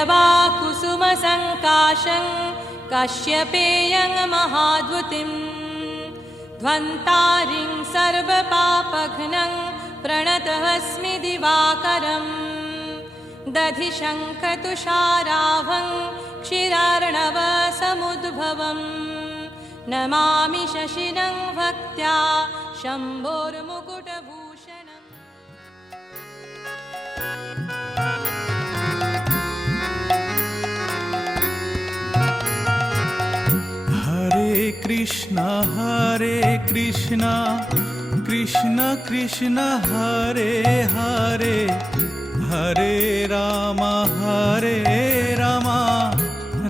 प्रणवाकुसुमसङ्काशं काश्यपेयं महाद्युतिं ध्वन्तारिं सर्वपापघ्नं प्रणतोऽस्मि दिवाकरं दधिशङ्खतुषाराभं क्षीरार्णवसमुद्भवं नमामि शशिनं भक्त्या शम्भोर्मुकुटभूषणम्। हरे कृष्णा कृष्ण कृष्ण हरे हरे, हरे राम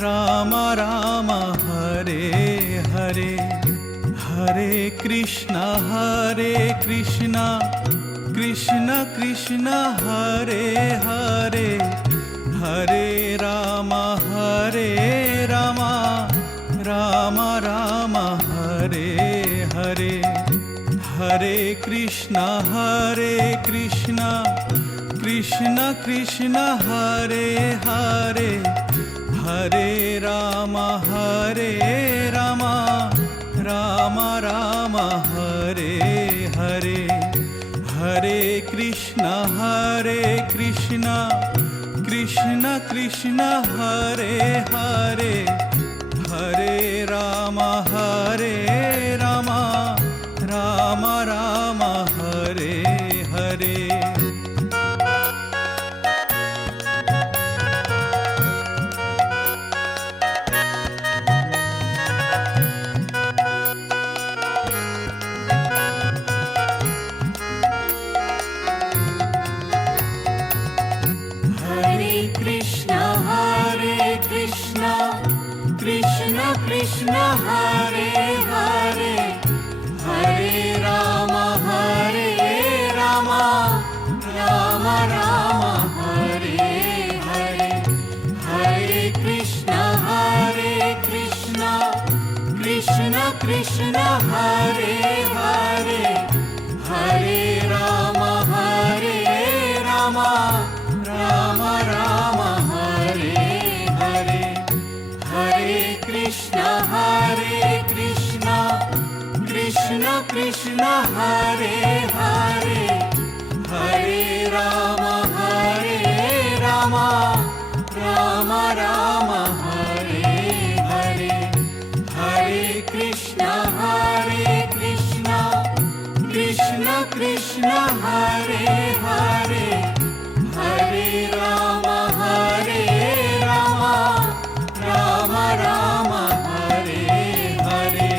राम राम हरे हरे। हरे कृष्णा कृष्ण कृष्ण हरे हरे, हरे राम राम राम हरे हरे। हरे कृष्णा कृष्ण कृष्ण हरे हरे, हरे राम राम राम हरे हरे। हरे कृष्णा कृष्ण कृष्ण हरे हरे, हरे राम राम राम हरे हरे। हरे कृष्णा कृष्ण कृष्ण हरे हरे, हरे राम राम राम हरे हरे। हरे कृष्णा कृष्ण कृष्ण हरे हरे, हरे राम राम राम हरे हरे। हरे कृष्णा कृष्ण कृष्ण हरे हरे, हरे राम राम राम हरे हरे। हरे कृष्णा कृष्ण कृष्ण हरे हरे, हरे राम राम राम हरे हरे।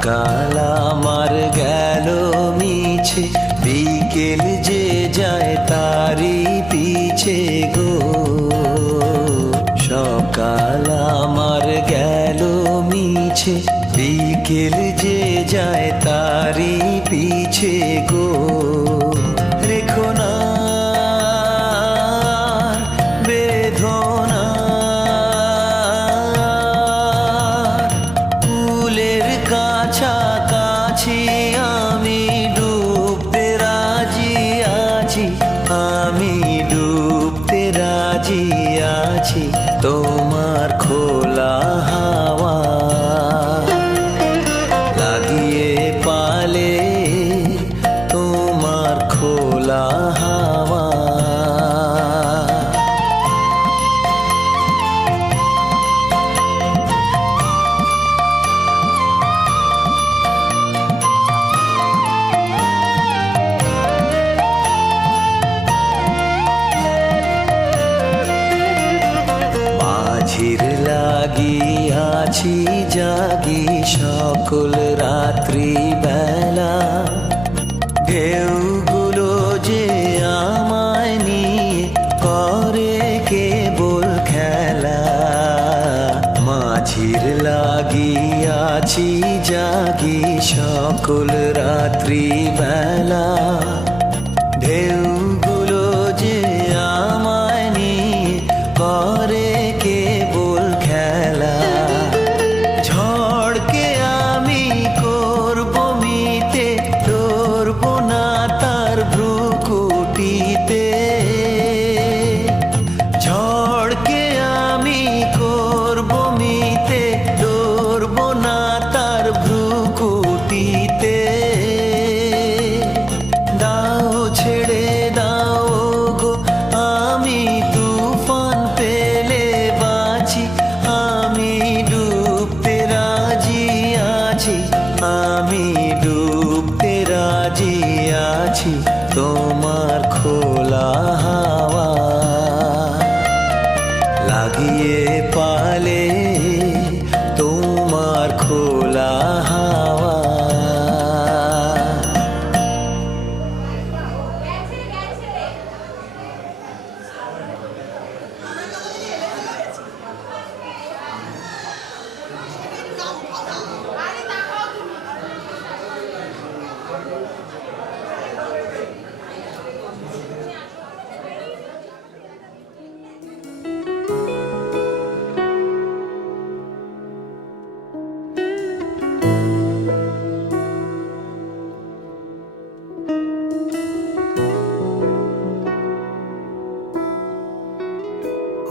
সকাল আমার গেল মিছে, বিকেল যে যায় তারি পিছে গো। সকাল আমার গেল মিছে, বিকেল যে যায় তারি পিছে গো। রেখো না বেদনা, ফুলের কাছাকাছি আমি ডুবতে রাজি আছি, আমি ডুবতে রাজি আছি তোমার খোলা হাওয়া লাগিয়ে পালে, তোমার খোলা হাওয়া। মাঝির লাগিয়াছি জাগি সকল রাত্রি বেলা, ঢেউগুলো যে আমায় নিয়ে করে কেবল খেলা। মাঝির লাগিয়াছি জাগি সকল রাত্রি বেলা, ঢেউগুলো যে আমায় নিয়ে করে কেবল খেলা। ঝড়কে আমি করব মিতে, ধরব না তার ভ্রুকুটিতে। ঝড়কে আমি করব মিতে, ধরব না তার ভ্রুকুটিতে। দাও ছেড়ে দাও গো, আমি তুফান পেলে বাঁচি, আমি ডুবতে রাজি আছি, আমি ডুবতে রাজি আছি তোমার খোলা হাওয়া লাগিয়ে পালে, তোমার খোলা হাওয়া।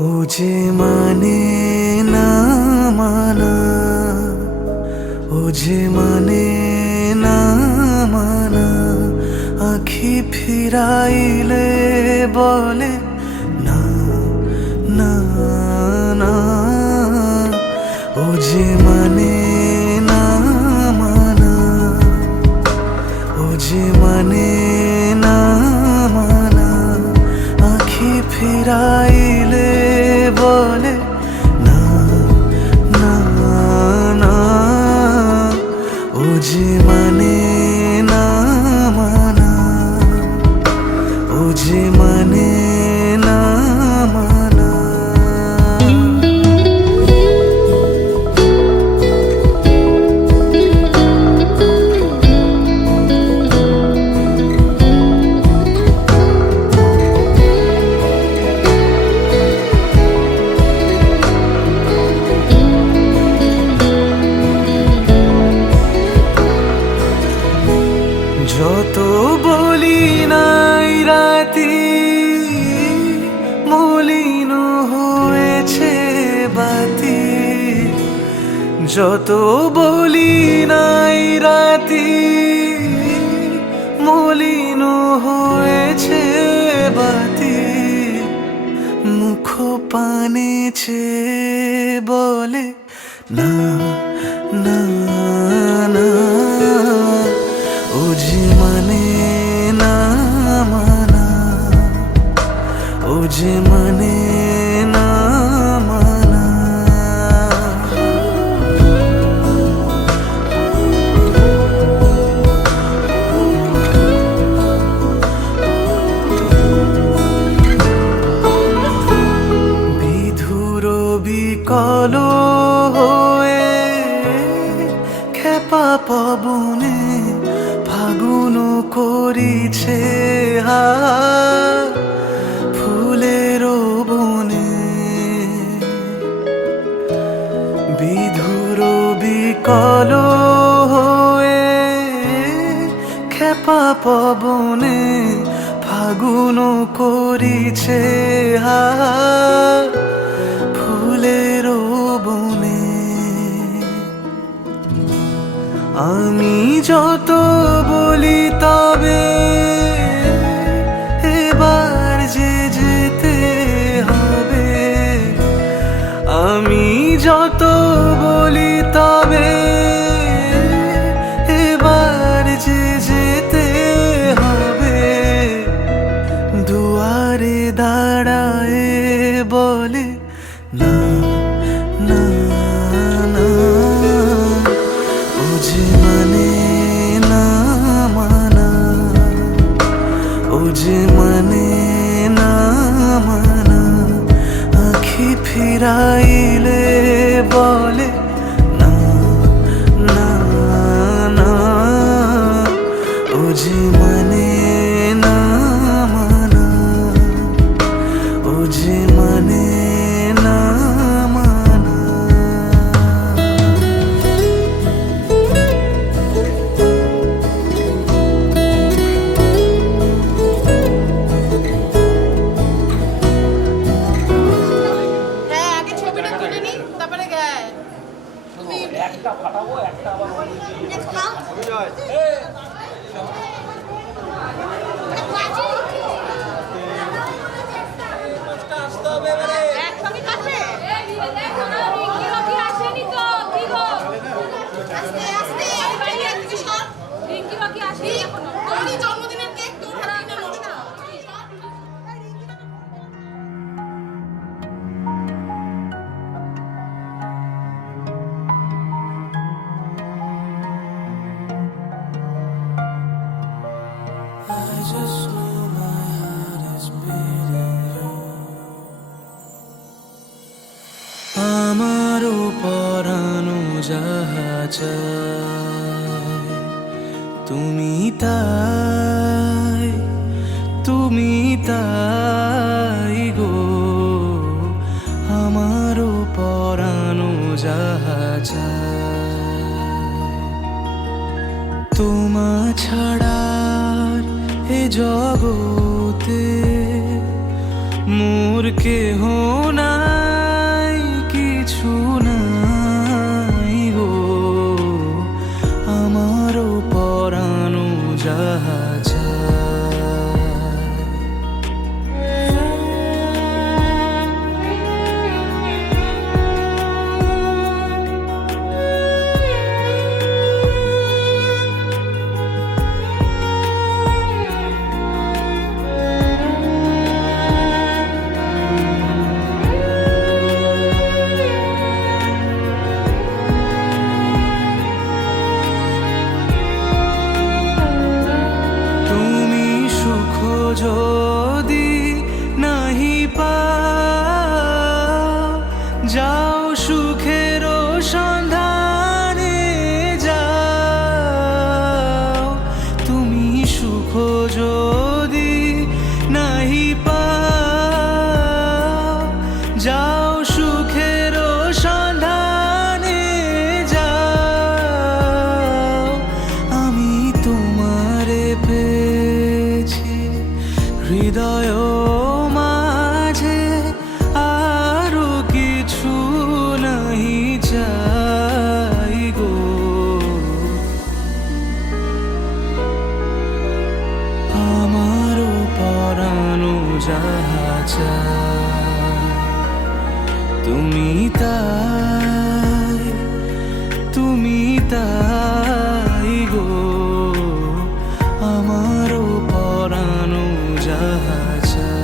ও যে মানে না মানা, ও যে মানে না মানা, আখি ফিরাইলে বলে না না না। ও যে মানে না মানা, ও যে মানে না মানা, আখি ফিরাইলে বলে না না না। ও যে মানে না মানা, ও যে মানে না মানা। যত বলি নাই রাতি, মলিন হয়েছে বাতি। যত বলি নাই রাতি, মলিন হয়েছে বাতি। মুখ পানে চেয়ে বলে না না না। ও যে মানে না মানা, ও যে মানে না মানা। বিধুর বিকল হয়ে খেপা পবনে ফাগুন করিছে হাত ফুলের বনে। আমি যত বলি তবে এবার যে যেতে হবে, আমি যত বলি তবে এবার যে যেতে হবে। দুয়ারে দাঁড়ায় বলে না না না, ও যে মানে না মানা, ও যে মানে না মানা। আখি ফিরাইলে বলে না না না, ও যে মানে না মানা, ও যে মানে না মানা। হ্যাঁ, আগে ছবিটা তুলে নি, তারপরে গায়। একটা ফাটাবো, একটা আবার একসঙ্গে কাটবে? আস্তে আস্তে, বাইরে থেকে সর। তোরই জন্মদিনের কেক, তোর হাতে নষ্ট। আমারও পরানো যাহা চায় তুমি তাই, তুমি তাই গো। আমারও পরানো যাহা চায় তোমা ছাড়ার এ জগতে মোর কেহ নাই, কিছু নাই গো। আমারও পরানো যাহা চায়। তুমি সুখ যদি নাহি পাও, যাও সুখের সন্ধানে যাও। তুমি সুখ যদি নাহি পাও, যাও সুখের সন্ধানে যাও। আমি তোমারে পেয়েছি হৃদয় মাঝে, আরো কিছু নাহি চাই গো। আমারও পরানো যাহা চায় তুমি তাই, তুমি তাই গো। আমারও পরানো যাহা চায়।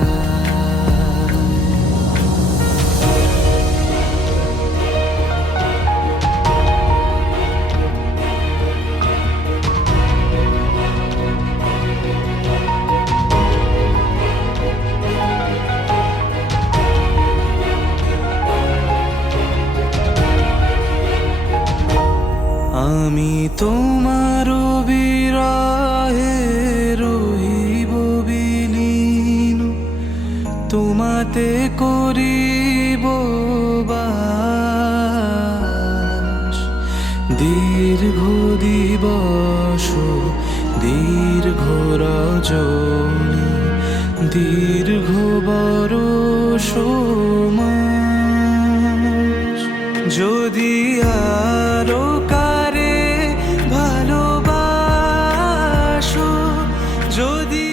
আমি তোমার বিরহে রহিব বিলীন, তোমাতে করিব বাস। দীর্ঘ দিবস দীর্ঘ রজনী দীর্ঘ বরষ মাস, যদি আরো কারে ভালোবাসো, যদি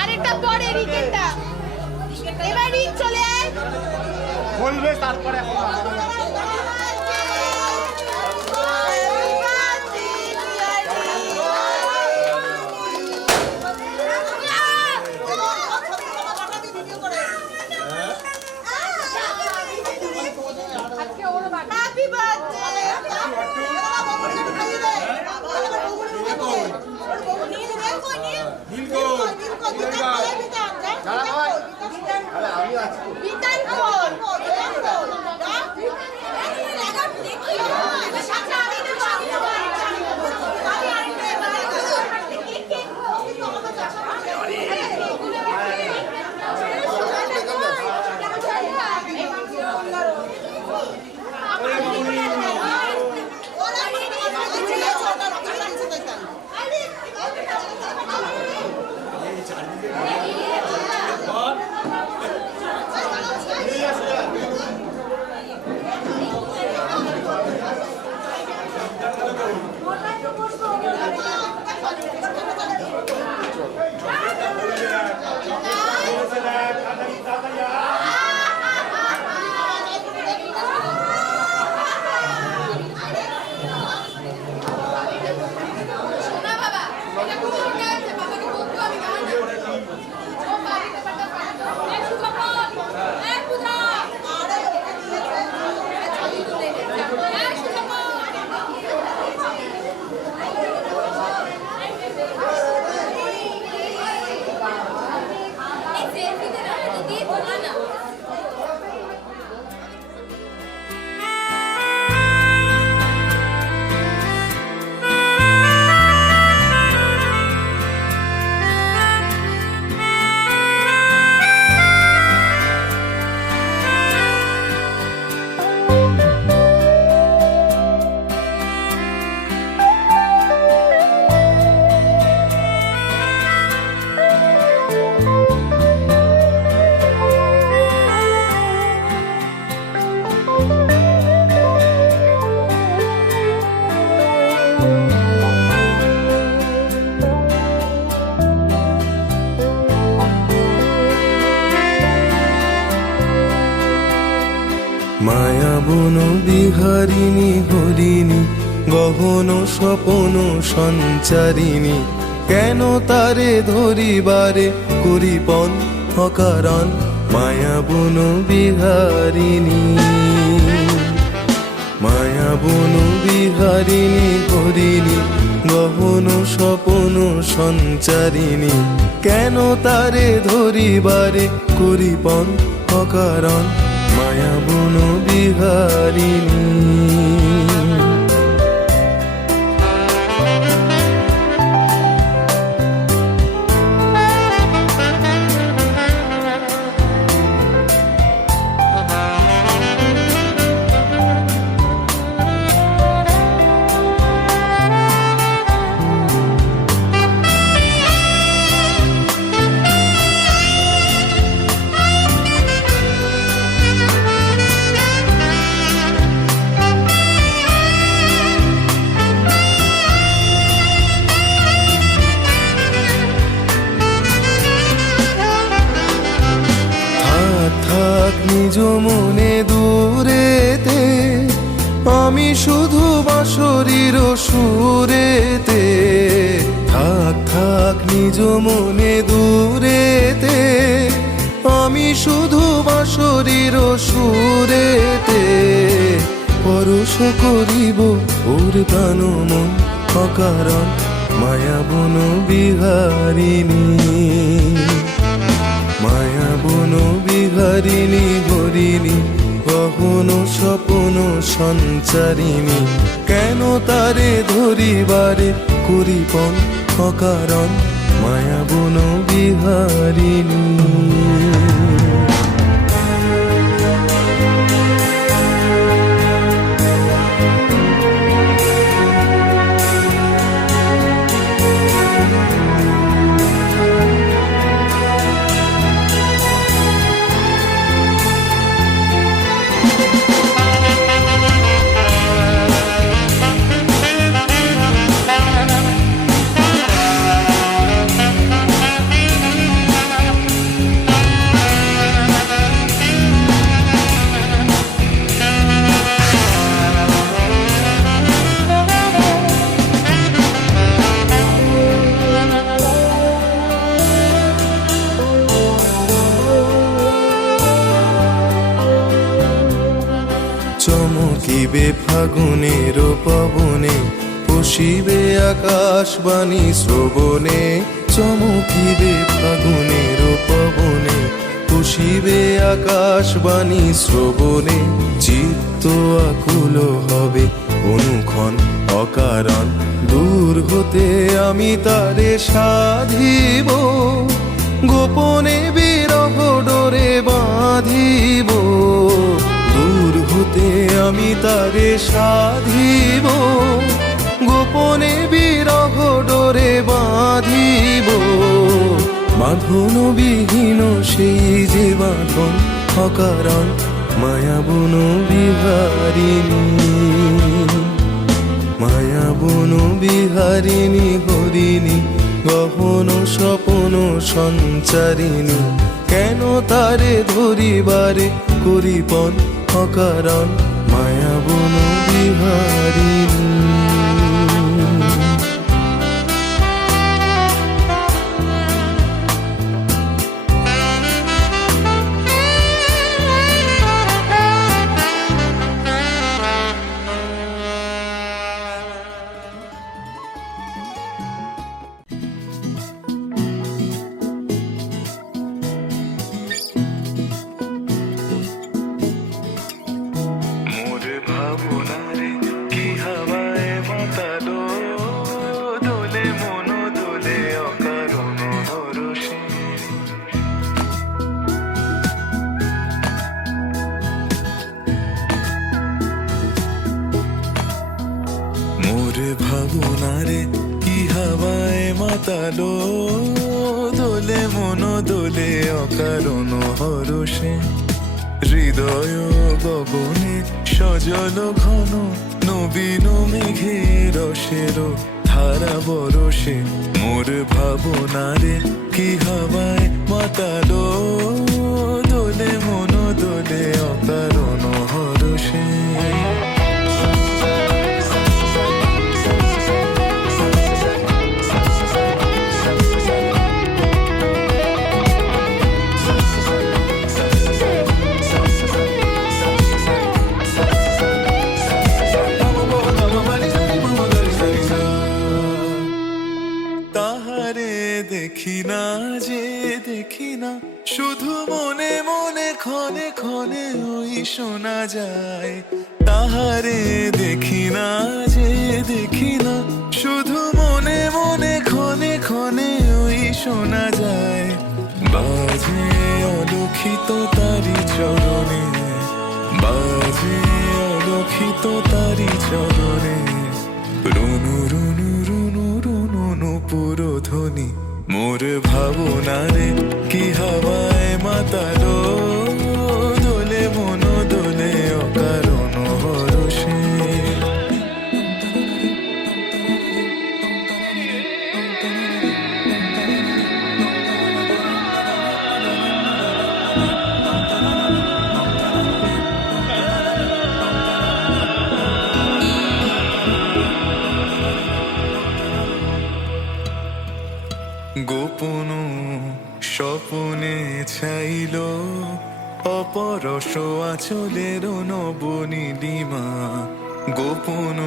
আরেকটা পরে রিকেটটা, এবার রিক চলে আয় বলবে তারপরে হ্যাপি বার্থডে মায়া বন বিহারিণী হরিণী গহন স্বপন সঞ্চারিণী, কেন তারে ধরিবারে করিপন অকারণ মায়া বন বিহারিণী। মায়া বন বিহারিণী হরিণী গহন স্বপন সঞ্চারিণী, কেন তারে ধরিবারে করিপন অকারণ মায়া বন বিহারিণী। নিজ মনে দূরেতে আমি শুধু বাঁশরীর সুরেতে, থাক থাক নিজ মনে দূরেতে আমি শুধু বাঁশরীর বাঁশির সুরেতে পরশ করিব ওর প্রাণ মন অকারণ মায়া বন বিহারিণী মায়া বন বিহারিণী হরিণী গহন স্বপন সঞ্চারিণী কেন তারে ধরিবারে করিপন অকারণ মায়া বন বিহারিণী চমকিবে ফাগুনের পবনে পুষিবে আকাশবাণী শ্রবণে চমকিবে ফাগুনের পবনে পুষিবে আকাশবাণী শ্রবণে চিত্ত আকুল হবে অনুক্ষণ অকারণ দূর হতে আমি তারে সাধিব গোপনে বিরহ ডোরে বাঁধিব দূর হতে আমি তারে সাধিব গোপনে বিরহ ডোরে বাঁধিব বাঁধন বিহীন সেই যে বাঁধন অকারণ মায়া বন বিহারিণী মায়া বন বিহারিণী হরিণী গহন স্বপন সঞ্চারিণী কেন তারে ধরিবারে করিপন অকারণ মায়া বন বিহারিণী ভাবনারে কি হাওয়ায় মাতালো দোলে মন দোলে অকারণ হরষে হৃদয় গগনে সজল ঘন নবীন মেঘে রসের ধারা বরসে মোর ভাবনারে কি হাওয়ায় মাতালো দোলে মন দোলে অকারণ হরষে দেখি না যে দেখি না শুধু মনে মনে ক্ষণে ক্ষণে ওই শোনা যায় তাহারে দেখি না যে দেখি না শুধু মনে মনে ক্ষণে ক্ষণে ওই শোনা যায় বাজে অলক্ষিত তারি চরণে বাজে অলক্ষিত তারি চরণে রুনু রুনু রুনু রুনু নুপুর ধ্বনি মোর ভাবনারে কি হাওয়ায় মাতালো দোলে মন দোলে অকারণ হরষে গোপন স্বপনে ছাইল অপরশ আঁচলের নবনীলিমা গোপন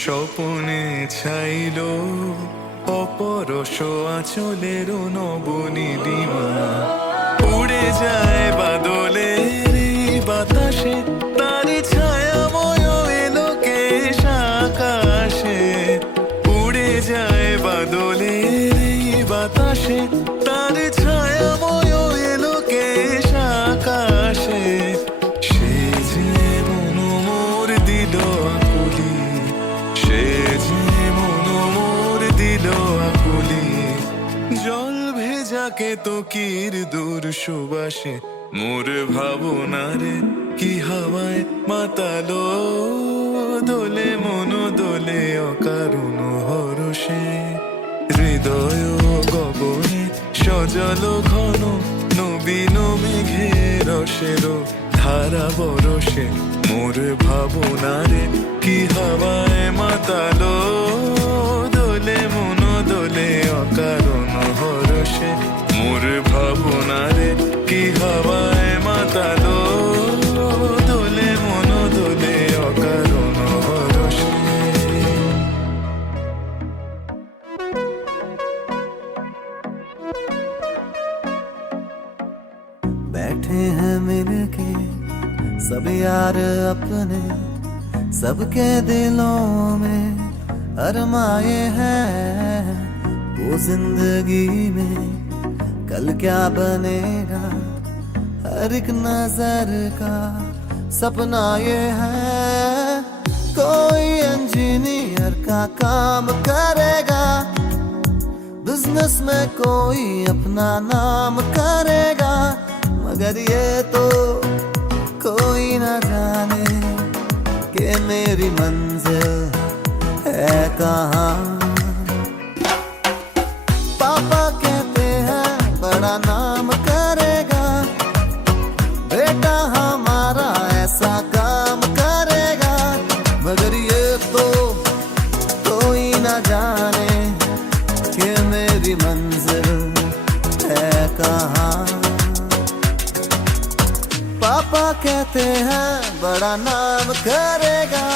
স্বপনে ছাইল অপরশ আঁচলের নবনীলিমা উড়ে যায় বাদলের এই বাতাসে তার ছায়াময় এলোকেশ আকাশে উড়ে যায় বাদলের এই বাতাসে তার ছায়াময় এলোকেশ আকাশে সে যে মন মোর দিল আকুলি সে যে মন মোর দিল আকুলি জল ভেজাকে তো কির দূর সুবাসে মোর ভাবনারে কি হাওয়ায় মাতালো দোলে মন দোলে অকারণ হরষে হৃদয় গগনে সজল ঘন নবীন মেঘের রসের ধারা বরসে মোর ভাবনারে কি হাওয়ায় মাতালো দোলে মন দোলে অকারণ হরষে মোর ভাবনারে কি হাওয়ায় মাতালো দোলে মন দোলে অকারণ হরষে बैठे हैं मिलके सब यार अपने सबके दिलों में अरमाए हैं वो जिंदगी में कल क्या बनेगा हर एक नजर का सपना ये है कोई इंजीनियर का काम करेगा बिजनेस में कोई अपना नाम करेगा मगर ये तो कोई ना जाने कि मेरी मंजिल है कहाँ पापा कहते हैं बड़ा नाम करेगा बेटा हमारा ऐसा काम करेगा मगर ये तो कोई ना जाने कि मेरी मंजिल है कहाँ पापा कहते हैं बड़ा नाम करेगा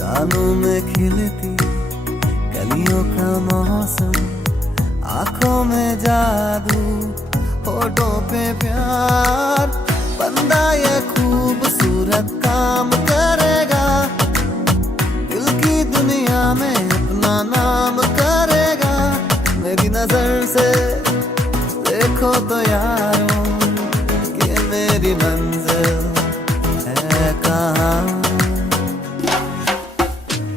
कानों में खिलती कलियों का मौसम आंखों में जादू होठों पे प्यार बंदा ये खूबसूरत काम करेगा दिल की दुनिया में अपना नाम करेगा मेरी नजर से देखो तो यारों कि मेरी मंजिल है कहाँ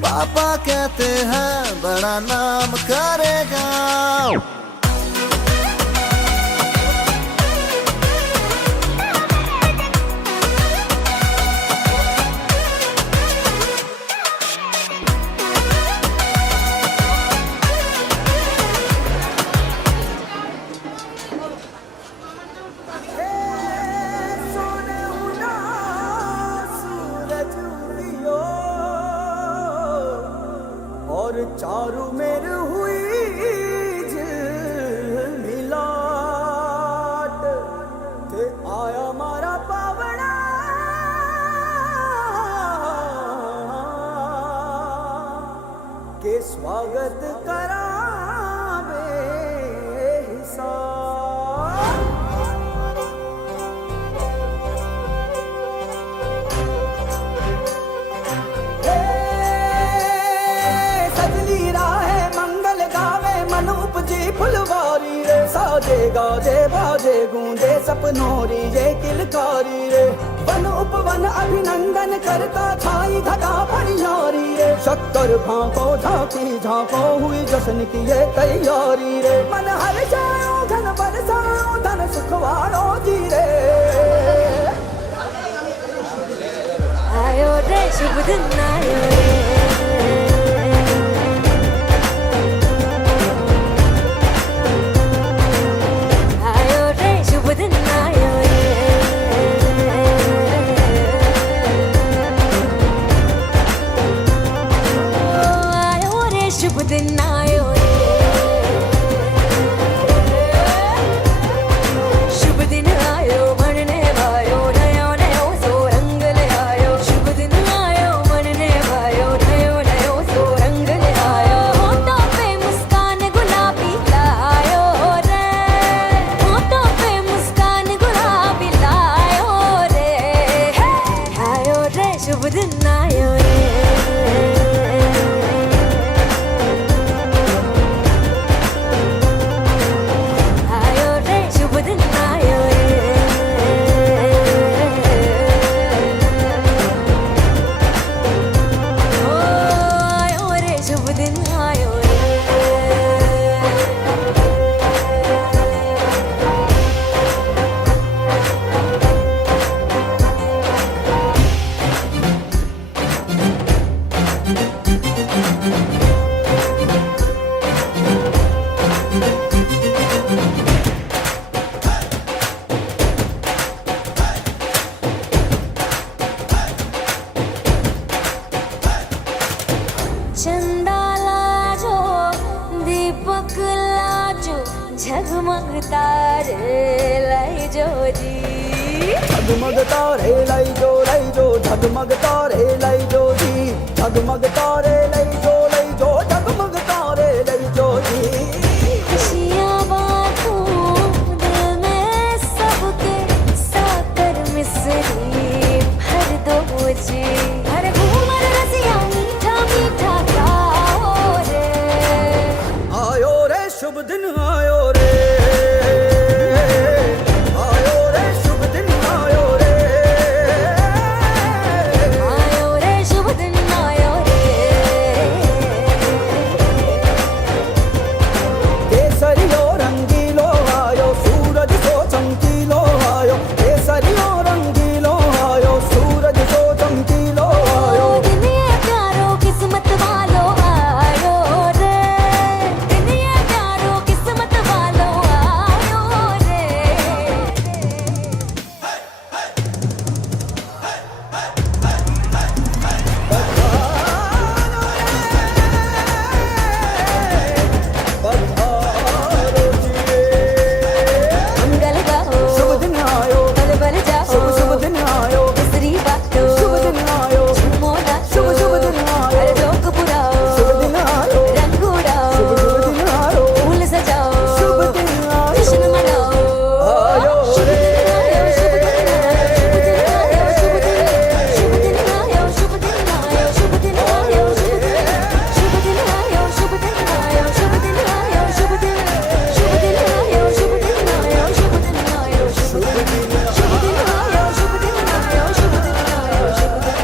पापा कहते हैं बड़ा नाम करेगा और चारू मेर हुई मिलाट ते आया मारा पावना के स्वागत करावे हिसाब फुलवारी रे साजे गाजे बाजे गूंजे सपनोरी ये किलकारी रे वन उपवन अभिनंदन करता छाई घटा परियारी रे शक्कर भांको झांकी झांको हुई जश्न की ये तैयारी रे मन हर जाओ धन बरसाओ धन सुखवारो जी रे आयो रे शुभ दिन आयो रे आयो रे शुभ दिन आयो रे जी झगमग तारे लाई जो झगमग तारे लाई जो जी झगमग तारे लाई जो झगमग तारे लाई जो जी खुशियाँ बांटूं दिल में सबके साकर मिसरी भर दो जी हर घूमर रसिया मीठा मीठा गाओ रे आयो रे शुभ दिन आयो रे आयो रे शुभ दिन आयो रे आयो रे शुभ दिन आयो रे केसरियो रंगीलो आयो सूरज सो चमकीलो आयो केसरियो रंगीलो आयो सूरज सो चमकीलो आयो दुनिया प्यारो किस्मत वालो आयो रे दुनिया प्यारो किस्मत वालो आयो रे मंगल गाओ शुभ दिन आयो बल बल जाओ शुभ दिन आयो मिसरी बाटो शुभ दिन आयो मोना शुभ दिन आयो हर जोक पुराओ शुभ दिन आयो रंग उड़ाओ शुभ दिन आयो फूल सजाओ शुभ दिन आयो जश्न मनाओ आयो रे शुभ दिन आयो शुभ दिन आयो शुभ दिन आयो शुभ दिन आयो शुभ दिन आयो शुभ दिन आयो शुभ दिन आयो शुभ दिन आयो शुभ दिन आयो शुभ दिन आयो शुभ दिन आयो शुभ दिन आयो शुभ दिन आयो शुभ दिन आयो शुभ दिन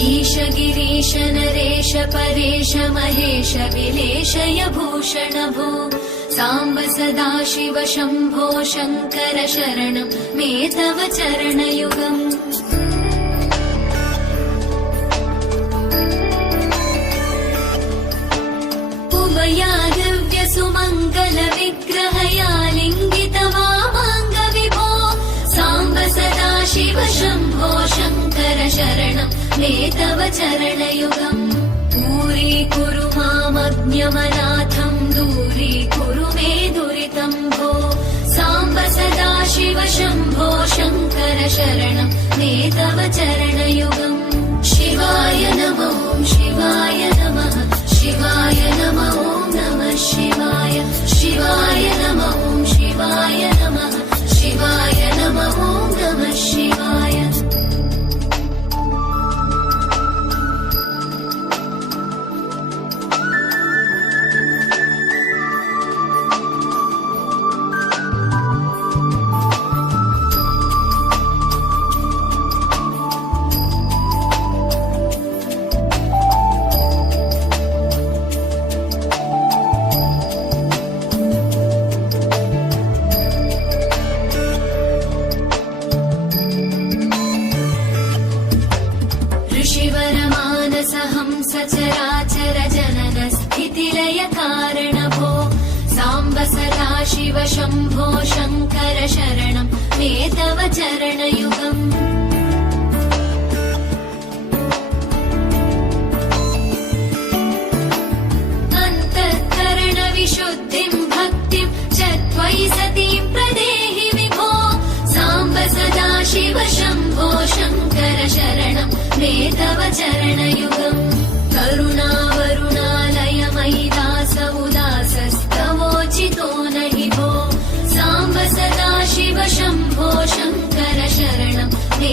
ईश गिरीश नरेश परेश महेश विलेशय भूषण भो साम्ब सदा शिव शम्भो शङ्कर शरणं मे तव चरणयुगम् उमया दिव्य सुमङ्गल विग्रहया लिङ्गित वामाङ्ग विभो साम्ब सदा शिव शम्भो शङ्कर शरणं मे तव चरणयुगम् दूरीकुरु मामज्ञमनाथं दूरीकुरु मे दुरितं भो साम्ब सदा शिव शम्भो शङ्कर शरणं मे तव चरणयुगम् शिवाय नमो शिवाय नमः शिवाय नमो नमः शिवाय शिवाय नमो शिवाय नमः शिवाय नमो नमः शिवाय ऋषिवरमानसहं सचराचर जनन स्थितिलय कारणभो साम्ब सदा शिव शम्भो शङ्कर शरणं मे तव चरणयुगम् अन्तःकरणविशुद्धिं भक्तिं च त्वयि सतीं प्रदेहि विभो साम्ब सदा शिव शम्भो शङ्कर शरणं मे तव चरणयुगम् करुणावरुणालय मयि दास उदासस्तवोचितो नहि भो साम्ब सदा शिव शम्भो शङ्कर शरणं मे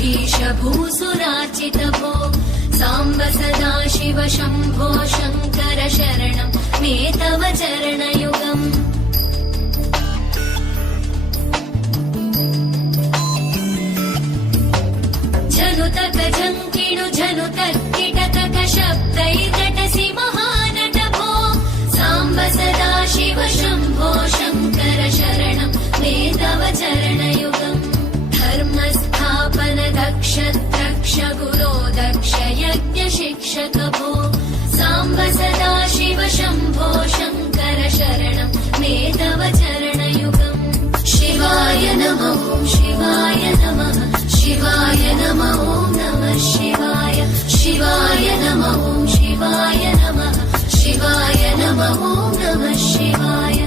धीश भूसुरार्चित भो साम्ब सदा शिव शम्भो शङ्कर शरणं मे तव चरणयुगम् झनुतक झङ्किणु झनुतक्किटतक शब्दैकटसि महानट भो साम्ब सदा शिव शम्भो शङ्कर शरणं मे तव चरणयुगम् धर्मस्थापन दक्ष द्रक्ष गुरो दक्ष यज्ञ शिक्षक भो साम्ब सदा शिव शम्भो शङ्कर शरणं मे तव चरणयुगम् शिवाय नमः शिवाय नमः शिवाय नमः ॐ नमः शिवाय शिवाय नमः ॐ शिवाय नमः शिवाय नमः ॐ नमः शिवाय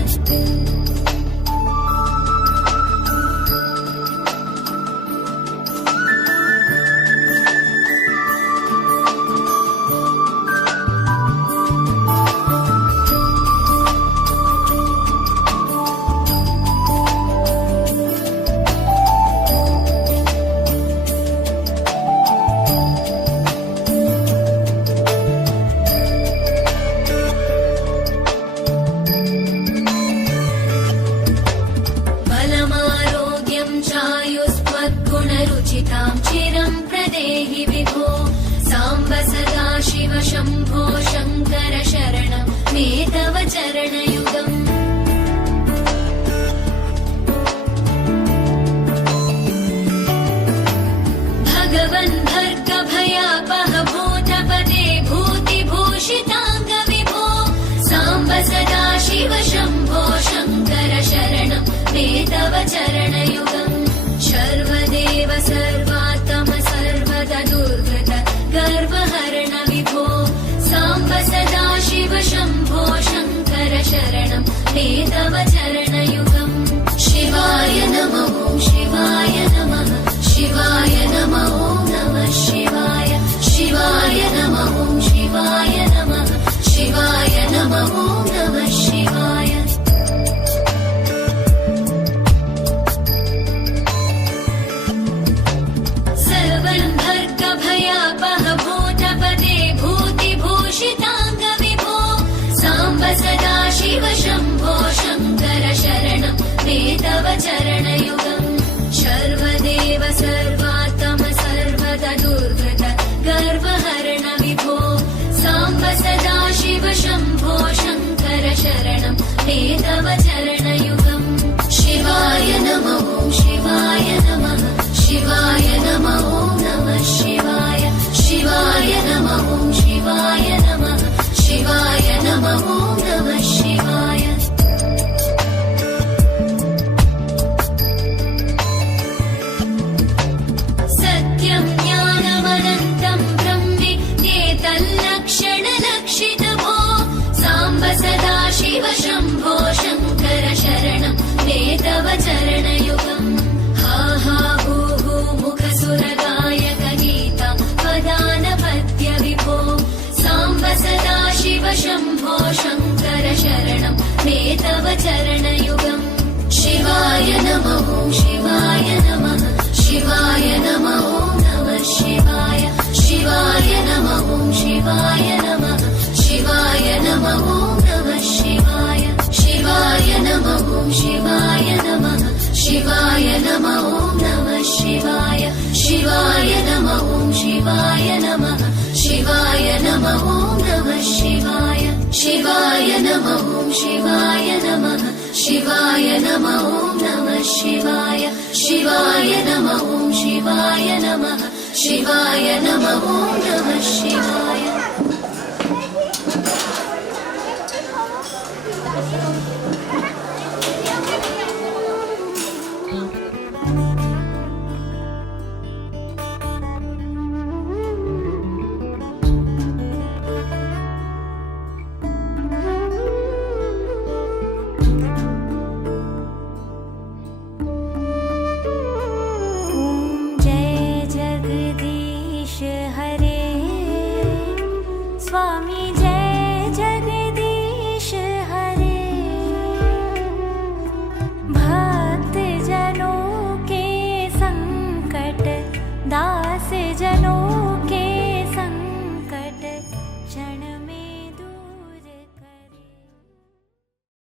चायुस्त्वद्गुणरुचितां चिरं प्रदेहि विभो साम्ब सदा शिव शम्भो शङ्कर शरणं मे तव चरणयुगम् भगवन् भर्गभयापह भूतपते भूतिभूषिताङ्ग विभो साम्ब सदा शिव शम्भो शङ्कर शरणं मे तव चरणयुगम् सर्वदेव सर्वात्म सर्वदा दुर्गत गर्वहरण विभो साम्ब सदा शिव शम्भो शङ्कर शरणं मे तव चरणयुगम् शिवाय नमः शिवाय नमः शिवाय नमः ॐ नमः शिवाय शिवाय नमः शिवाय नमः शिवाय नमः ॐ नमः शिवाय भर्गभयापह भूतपते भूतिभूषिताङ्ग विभो साम्ब सदा शिव शम्भो शङ्कर शरणं मे तव चरणयुगम् सर्वदेव सर्वात्म सर्वदा दुर्गत गर्वहरण विभो साम्ब सदा शिव शम्भो शङ्कर शरणं मे तव चरणयुगम् शिवाय नमः शिवाय नमः शिवाय नमः ॐ नमः शिवाय शिवाय नमः शिवाय नमः शिवाय नमः ॐ नमः शिवाय सत्यं ज्ञानमनन्तं ब्रह्मेतल्लक्षणलक्षित भो साम्ब सदा शिव शम्भो शङ्कर शरणं मे तव चरणयुगम् हा हा मुखसुरगायक गीता पदानपत्य विभो साम्ब सदा शिव शम्भो शङ्कर शरणं मे तव चरणयुगम् शिवाय नमः शिवाय नमः शिवाय नमः ॐ नमः शिवाय शिवाय नमः शिवाय नमः शिवाय नमः ॐ नमः शिवाय शिवाय नमः शिवाय नमः शिवाय नमः ॐ नमः शिवाय शिवाय नमः शिवाय नमः शिवाय नमः ॐ नमः शिवाय शिवाय नमः शिवाय नमः शिवाय नमः ॐ नमः शिवाय शिवाय नमः शिवाय नमः शिवाय नमः ॐ नमः शिवाय